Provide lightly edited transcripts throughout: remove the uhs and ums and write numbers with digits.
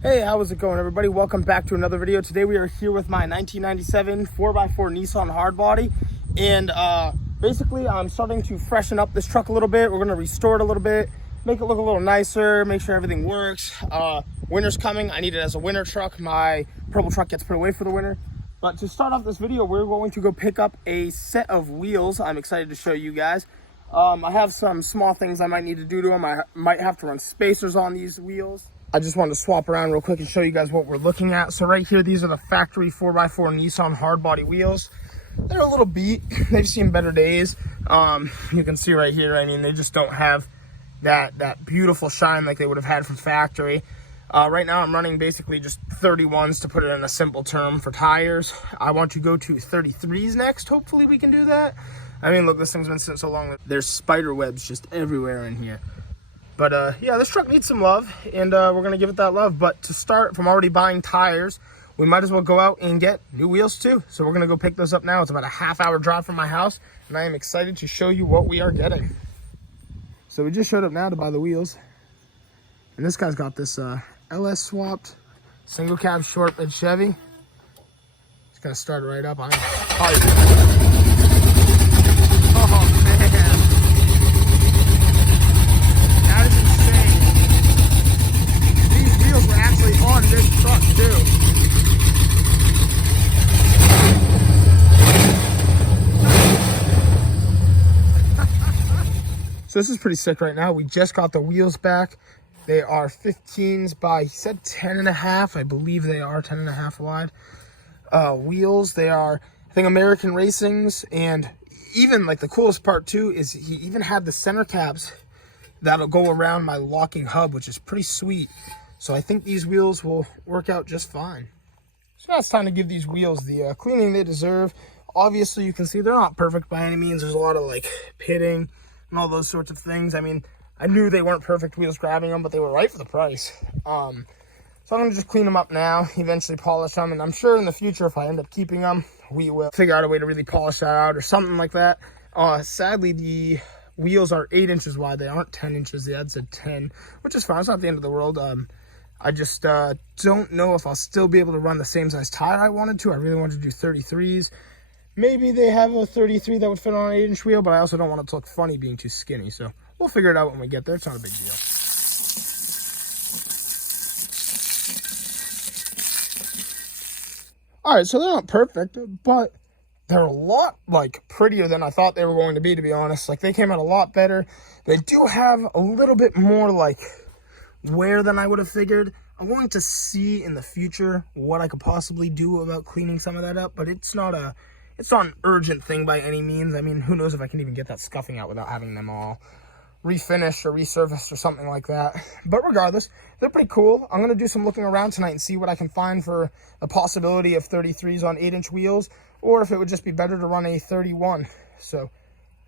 Hey, how is it going, everybody? Welcome back to another video. Today we are here with my 1997 4x4 Nissan Hardbody, and basically I'm starting to freshen up this truck a little bit. We're going to restore it a little bit, make it look a little nicer, make sure everything works. Winter's coming. I need it as a winter truck. My purple truck gets put away for the winter. But to start off this video, we're going to go pick up a set of wheels. I'm excited to show you guys. I have some small things I might need to do to them. I might have to run spacers on these wheels. I just wanted to swap around real quick and show you guys what we're looking at. So right here, these are the factory 4x4 Nissan Hardbody wheels. They're a little beat. They've seen better days. You can see right here, I mean, they just don't have that beautiful shine like they would have had from factory. Right now, I'm running basically just 31s to put it in a simple term for tires. I want to go to 33s next. Hopefully we can do that. I mean, look, this thing's been sitting so long. There's spider webs just everywhere in here. But yeah, this truck needs some love, and we're going to give it that love. But to start, from already buying tires, we might as well go out and get new wheels too. So we're going to go pick those up now. It's about a half-hour drive from my house, and I am excited to show you what we are getting. So we just showed up now to buy the wheels. And this guy's got this LS swapped single cab short bed Chevy. Just going to start it right up. Oh, man. Were actually on this truck too. So this is pretty sick right now. We just got the wheels back. They are 15s by, he said 10.5. I believe they are 10.5 wide. Wheels, they are, I think, American Racings. And even like the coolest part too is he even had the center caps that'll go around my locking hub, which is pretty sweet. So I think these wheels will work out just fine. So now it's time to give these wheels the cleaning they deserve. Obviously, you can see they're not perfect by any means. There's a lot of like pitting and all those sorts of things. I mean, I knew they weren't perfect wheels grabbing them, but they were right for the price. So I'm going to just clean them up now, eventually polish them. And I'm sure in the future, if I end up keeping them, we will figure out a way to really polish that out or something like that. Sadly, the wheels are 8 inches wide. They aren't 10 inches. The ad said 10, which is fine. It's not the end of the world. I just don't know if I'll still be able to run the same size tire I wanted to. I really wanted to do 33s. Maybe they have a 33 that would fit on an 8-inch wheel, but I also don't want it to look funny being too skinny. So we'll figure it out when we get there. It's not a big deal. All right, so they're not perfect, but they're a lot like prettier than I thought they were going to be honest. Like, they came out a lot better. They do have a little bit more like wear than I would have figured. I'm going to see in the future what I could possibly do about cleaning some of that up, but it's not an urgent thing by any means. I mean, who knows if I can even get that scuffing out without having them all refinished or resurfaced or something like that. But regardless, they're pretty cool. I'm going to do some looking around tonight and see what I can find for the possibility of 33s on 8-inch wheels, or if it would just be better to run a 31. So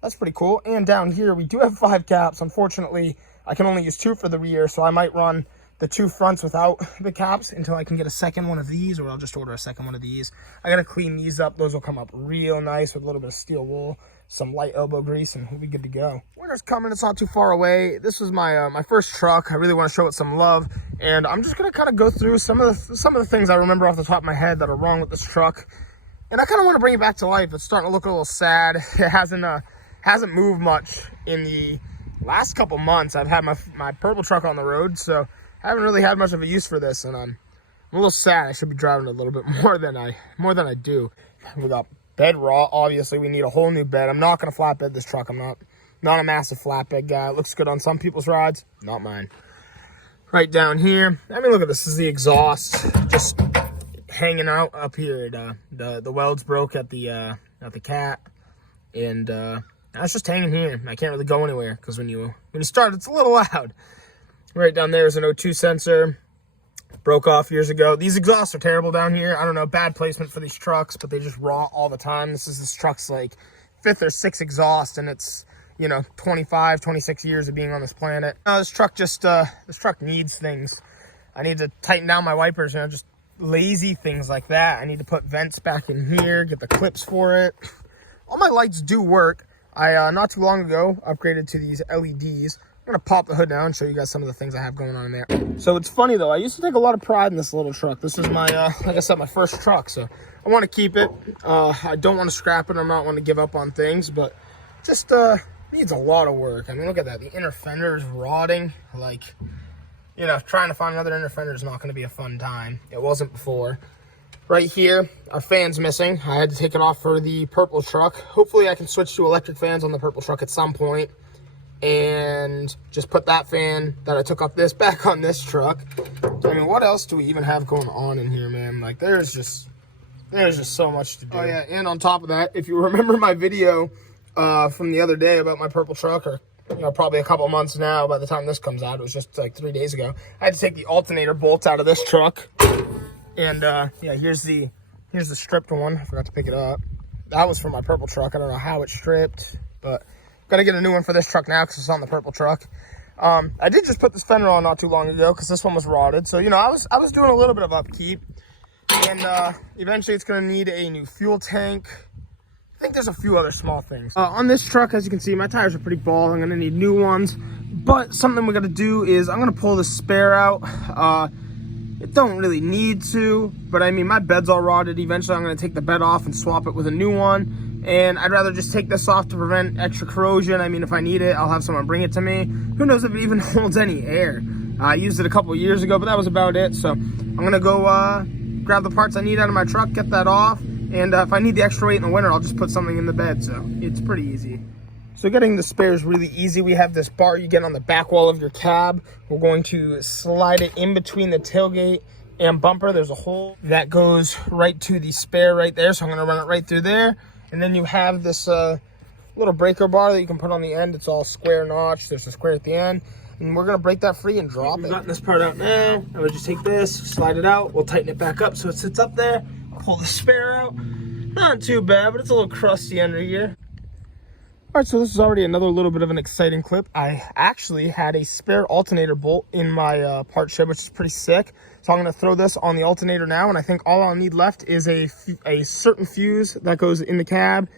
that's pretty cool. And down here, we do have 5 caps. Unfortunately, I can only use 2 for the rear, so I might run the 2 fronts without the caps until I can get a second one of these, or I'll just order a second one of these. I got to clean these up. Those will come up real nice with a little bit of steel wool, some light elbow grease, and we'll be good to go. Winter's coming. It's not too far away. This was my my first truck. I really want to show it some love, and I'm just going to kind of go through some of the things I remember off the top of my head that are wrong with this truck. And I kind of want to bring it back to life. It's starting to look a little sad. It hasn't moved much in the last couple months. I've had my purple truck on the road, so I haven't really had much of a use for this, and I'm a little sad. I should be driving it a little bit more than I do. We got bed raw. Obviously, we need a whole new bed. I'm not going to flatbed this truck. I'm not a massive flatbed guy. It looks good on some people's rides, not mine. Right down here, I mean, look at this. This is the exhaust, just hanging out up here. The welds broke at the cat, and it's just hanging here. I can't really go anywhere because when you start, it's a little loud. Right down there is an O2 sensor. Broke off years ago. These exhausts are terrible down here. I don't know, bad placement for these trucks, but they just raw all the time. This truck's like 5th or 6th exhaust, and it's, 25, 26 years of being on this planet. This truck needs things. I need to tighten down my wipers, just lazy things like that. I need to put vents back in here, get the clips for it. All my lights do work. I not too long ago upgraded to these LEDs. I'm gonna pop the hood down and show you guys some of the things I have going on in there. So it's funny though, I used to take a lot of pride in this little truck. This is my, like I said, my first truck, so I want to keep it. I don't want to scrap it. I'm not want to give up on things, but just needs a lot of work. I mean, look at that. The inner fender is rotting. Like, you know, trying to find another inner fender is not going to be a fun time. It wasn't before. Right here, our fan's missing. I had to take it off for the purple truck. Hopefully I can switch to electric fans on the purple truck at some point and just put that fan that I took off this back on this truck. I mean, what else do we even have going on in here, man? Like, there's just so much to do. Oh yeah, and on top of that, if you remember my video from the other day about my purple truck, or you know, probably a couple months now by the time this comes out, it was just like 3 days ago, I had to take the alternator bolts out of this truck. And yeah, here's the stripped one. I forgot to pick it up. That was for my purple truck. I don't know how it's stripped, but gotta get a new one for this truck now because it's on the purple truck. I did just put this fender on not too long ago because this one was rotted. So, you know, I was doing a little bit of upkeep. And eventually it's gonna need a new fuel tank. I think there's a few other small things. On this truck, as you can see, my tires are pretty bald. I'm gonna need new ones. But something we gotta do is I'm gonna pull the spare out. It don't really need to, but I mean, my bed's all rotted. Eventually I'm gonna take the bed off and swap it with a new one. And I'd rather just take this off to prevent extra corrosion. I mean, if I need it, I'll have someone bring it to me. Who knows if it even holds any air. I used it a couple of years ago, but that was about it. So I'm gonna go grab the parts I need out of my truck, get that off. And if I need the extra weight in the winter, I'll just put something in the bed. So it's pretty easy. So getting the spare is really easy. We have this bar you get on the back wall of your cab. We're going to slide it in between the tailgate and bumper. There's a hole that goes right to the spare right there. So I'm gonna run it right through there. And then you have this little breaker bar that you can put on the end. It's all square notch. There's a square at the end. And we're gonna break that free and drop it. We've gotten this part out now. I'm gonna just take this, slide it out. We'll tighten it back up so it sits up there. Pull the spare out. Not too bad, but it's a little crusty under here. All right, so this is already another little bit of an exciting clip. I actually had a spare alternator bolt in my part shed, which is pretty sick. So I'm gonna throw this on the alternator now, and I think all I'll need left is a certain fuse that goes in the cab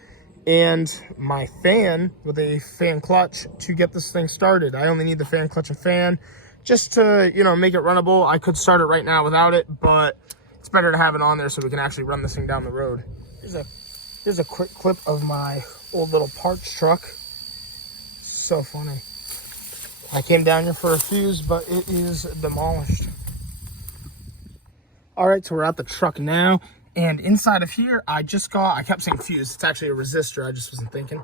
and my fan with a fan clutch to get this thing started. I only need the fan clutch and fan just to, you know, make it runnable. I could start it right now without it, but it's better to have it on there so we can actually run this thing down the road. Here's a quick clip of my old little parts truck. So funny. I came down here for a fuse, but it is demolished. All right, so we're at the truck now, and inside of here, I kept saying fuse, it's actually a resistor, I just wasn't thinking.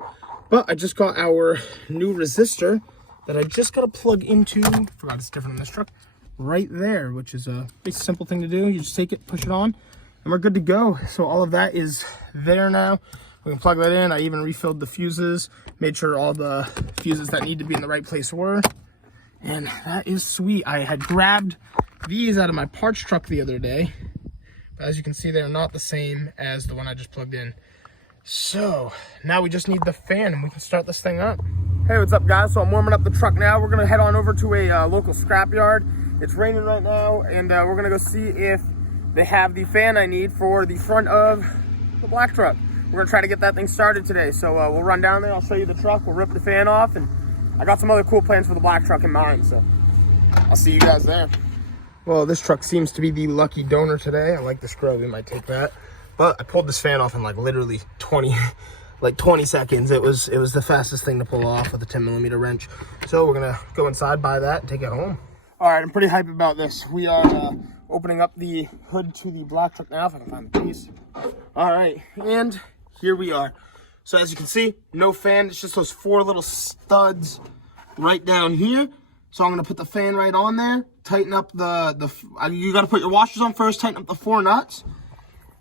But I just got our new resistor that I just got to plug into, forgot it's different on this truck, right there, which is a big simple thing to do. You just take it, push it on, and we're good to go. So all of that is there now. We can plug that in. I even refilled the fuses, made sure all the fuses that need to be in the right place were. And that is sweet. I had grabbed these out of my parts truck the other day. But as you can see, they're not the same as the one I just plugged in. So now we just need the fan and we can start this thing up. Hey, what's up guys? So I'm warming up the truck now. We're gonna head on over to a local scrapyard. It's raining right now, and we're gonna go see if they have the fan I need for the front of the black truck. We're gonna try to get that thing started today. So we'll run down there, I'll show you the truck, we'll rip the fan off, and I got some other cool plans for the black truck in mind, so I'll see you guys there. Well, this truck seems to be the lucky donor today. I like this grill, we might take that. But I pulled this fan off in like literally 20 seconds. It was the fastest thing to pull off with a 10mm wrench. So we're gonna go inside, buy that, and take it home. All right, I'm pretty hyped about this. We are opening up the hood to the black truck now, if I can find the piece. All right, and here we are. So as you can see, no fan, it's just those 4 little studs right down here. So I'm gonna put the fan right on there, tighten up you gotta put your washers on first, tighten up the 4 nuts,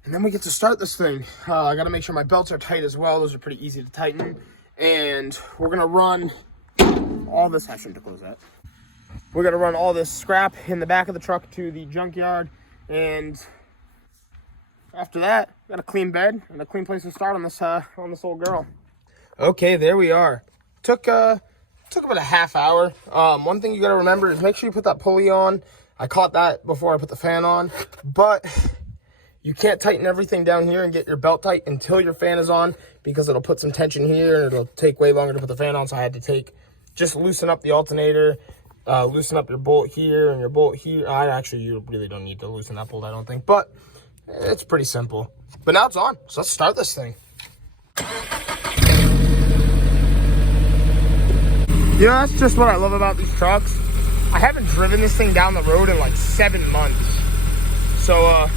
and then we get to start this thing. I gotta make sure my belts are tight as well. Those are pretty easy to tighten. And we're gonna run all this, I shouldn't have closed that. We're gonna run all this scrap in the back of the truck to the junkyard, and after that, got a clean bed and a clean place to start on this old girl. Okay, there we are. Took about a half hour. One thing you gotta remember is make sure you put that pulley on. I caught that before I put the fan on, but you can't tighten everything down here and get your belt tight until your fan is on, because it'll put some tension here and it'll take way longer to put the fan on. So I had to take just loosen up the alternator, loosen up your bolt here and your bolt here. Actually, you really don't need to loosen that bolt, I don't think, but it's pretty simple. But now it's on, so let's start this thing. You know, that's just what I love about these trucks. I haven't driven this thing down the road in like 7 months. So,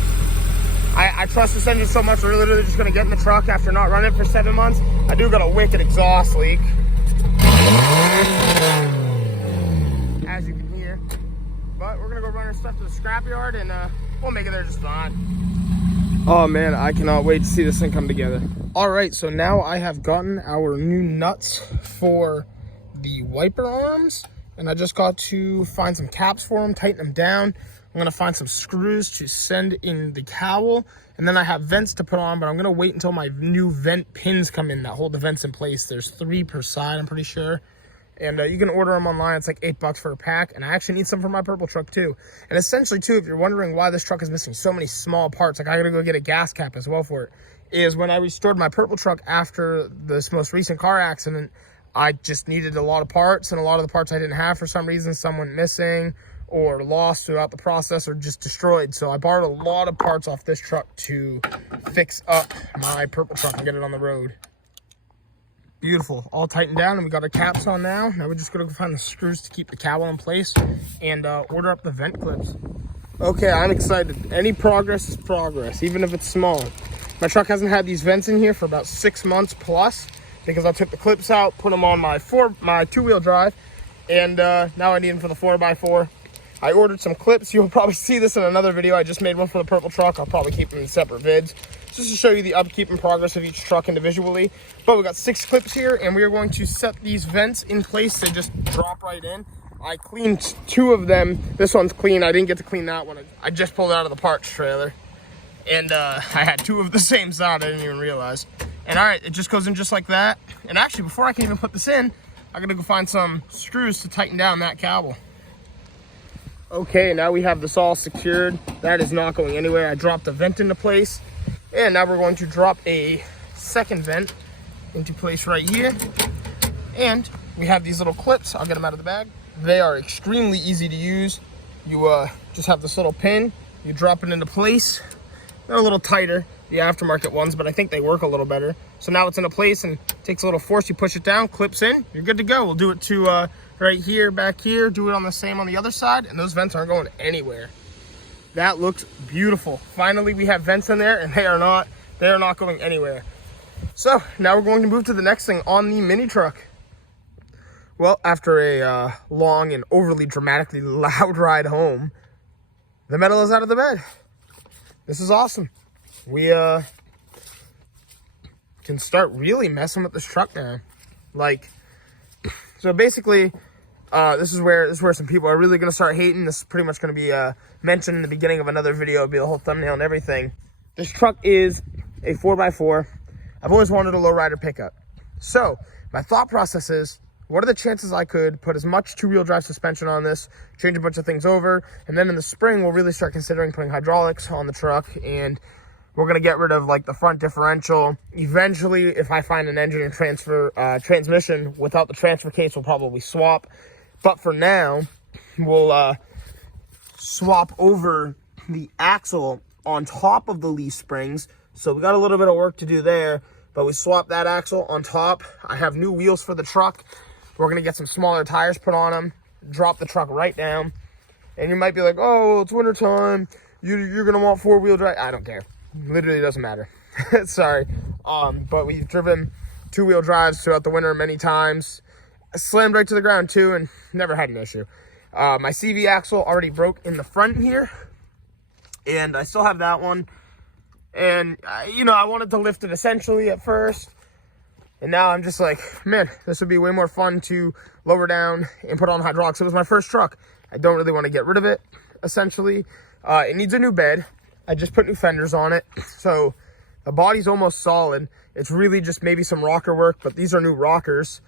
I trust this engine so much, we're literally just gonna get in the truck after not running it for 7 months. I do got a wicked exhaust leak, as you can hear. But we're gonna go run our stuff to the scrapyard and we'll make it there just fine. Oh man, I cannot wait to see this thing come together. All right, so now I have gotten our new nuts for the wiper arms, and I just got to find some caps for them, tighten them down. I'm gonna find some screws to send in the cowl, and then I have vents to put on, but I'm gonna wait until my new vent pins come in that hold the vents in place. There's 3 per side, I'm pretty sure. And you can order them online. It's like $8 for a pack, and I actually need some for my purple truck too. And essentially too, if you're wondering why this truck is missing so many small parts, like I gotta go get a gas cap as well for it, is when I restored my purple truck after this most recent car accident, I just needed a lot of parts, and a lot of the parts I didn't have for some reason. Some went missing or lost throughout the process or just destroyed. So I borrowed a lot of parts off this truck to fix up my purple truck and get it on the road. Beautiful, all tightened down, and we got our caps on now. Now we're just gonna go find the screws to keep the cowl in place and order up the vent clips. Okay, I'm excited. Any progress is progress, even if it's small. My truck hasn't had these vents in here for about 6 months plus, because I took the clips out, put them on my 2-wheel drive, and now I need them for the 4x4. I ordered some clips. You'll probably see this in another video. I just made one for the purple truck. I'll probably keep them in separate vids, just to show you the upkeep and progress of each truck individually. But we got 6 clips here, and we are going to set these vents in place. They just drop right in. I cleaned 2 of them. This one's clean. I didn't get to clean that one. I just pulled it out of the parts trailer, and I had 2 of the same side. I didn't even realize. And all right, it just goes in just like that. And actually, before I can even put this in, I'm gonna go find some screws to tighten down that cowl. Okay, now we have this all secured. That is not going anywhere. I dropped the vent into place. And now we're going to drop a second vent into place right here. And we have these little clips. I'll get them out of the bag. They are extremely easy to use. You just have this little pin. You drop it into place. They're a little tighter, the aftermarket ones, but I think they work a little better. So now it's into place and takes a little force. You push it down, clips in, you're good to go. We'll do it to right here, back here, do it on the same on the other side, and those vents aren't going anywhere. That looks beautiful. Finally, we have vents in there, and they are not going anywhere. So now we're going to move to the next thing on the Minitruck. Well, after a long and overly dramatically loud ride home, the metal is out of the bed. This is awesome. We can start really messing with this truck now. Like, so basically, this is where some people are really gonna start hating. This is pretty much gonna be mentioned in the beginning of another video. It'll be the whole thumbnail and everything. This truck is a 4x4. I've always wanted a lowrider pickup. So my thought process is, what are the chances I could put as much 2-wheel drive suspension on this, change a bunch of things over, and then in the spring, we'll really start considering putting hydraulics on the truck, and we're going to get rid of like the front differential. Eventually, if I find an engine and transmission without the transfer case, we'll probably swap. But for now, we'll swap over the axle on top of the leaf springs. So we got a little bit of work to do there, but we swapped that axle on top. I have new wheels for the truck. We're going to get some smaller tires put on them, drop the truck right down. And you might be like, oh, well, it's winter time. You're going to want 4-wheel drive. I don't care. Literally doesn't matter. Sorry. But we've driven 2-wheel drives throughout the winter many times. I slammed right to the ground too and never had an issue. My CV axle already broke in the front here. And I still have that one. And, you know, I wanted to lift it essentially at first. And now I'm just like, man, this would be way more fun to lower down and put on hydraulics. It was my first truck. I don't really want to get rid of it, essentially. It needs a new bed. I just put new fenders on it. So the body's almost solid. It's really just maybe some rocker work, but these are new rockers.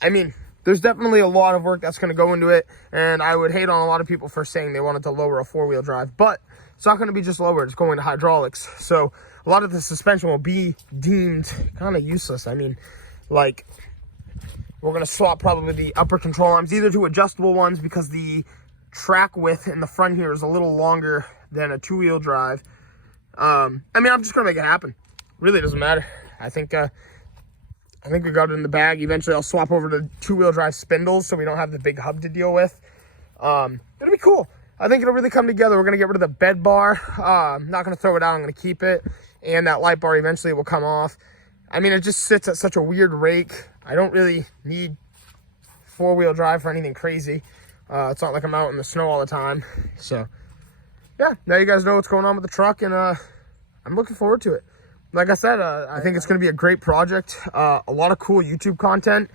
I mean, there's definitely a lot of work that's going to go into it. And I would hate on a lot of people for saying they wanted to lower a 4-wheel drive. But it's not going to be just lowered. It's going to hydraulics. So a lot of the suspension will be deemed kind of useless. I mean, like, We're going to swap probably the upper control arms, either to adjustable ones because the track width in the front here is a little longer than a two-wheel drive. I mean, I'm just going to make it happen. Really doesn't matter. I think we got it in the bag. Eventually, I'll swap over to two-wheel drive spindles so we don't have the big hub to deal with. It'll be cool. I think it'll really come together. We're going to get rid of the bed bar. I'm not going to throw it out. I'm going to keep it. And that light bar eventually will come off. I mean, it just sits at such a weird rake. I don't really need four-wheel drive for anything crazy. It's not like I'm out in the snow all the time. So, yeah, now you guys know what's going on with the truck, and I'm looking forward to it. Like I said, I think it's going to be a great project. A lot of cool YouTube content.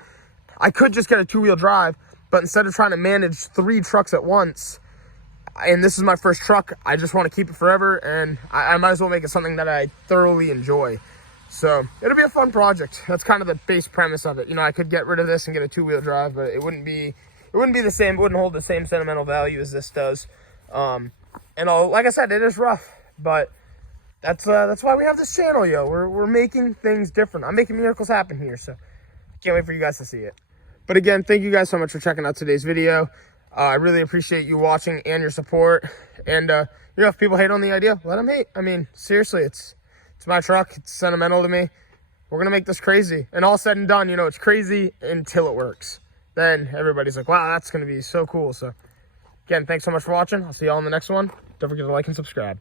I could just get a two-wheel drive, but instead of trying to manage 3 trucks at once, and this is my first truck, I just want to keep it forever, and I might as well make it something that I thoroughly enjoy. So it'll be a fun project. That's kind of the base premise of it. You know, I could get rid of this and get a two-wheel drive, but it wouldn't be the same. It wouldn't hold the same sentimental value as this does. And like I said, it is rough, but that's why we have this channel, yo. We're making things different. I'm making miracles happen here, so can't wait for you guys to see it. But again, thank you guys so much for checking out today's video. I really appreciate you watching and your support. And you know, if people hate on the idea, let them hate. I mean, seriously, it's my truck. It's sentimental to me. We're gonna make this crazy. And all said and done, you know, it's crazy until it works. Then everybody's like, wow, that's gonna be so cool. So again, thanks so much for watching. I'll see y'all in the next one. Don't forget to like and subscribe.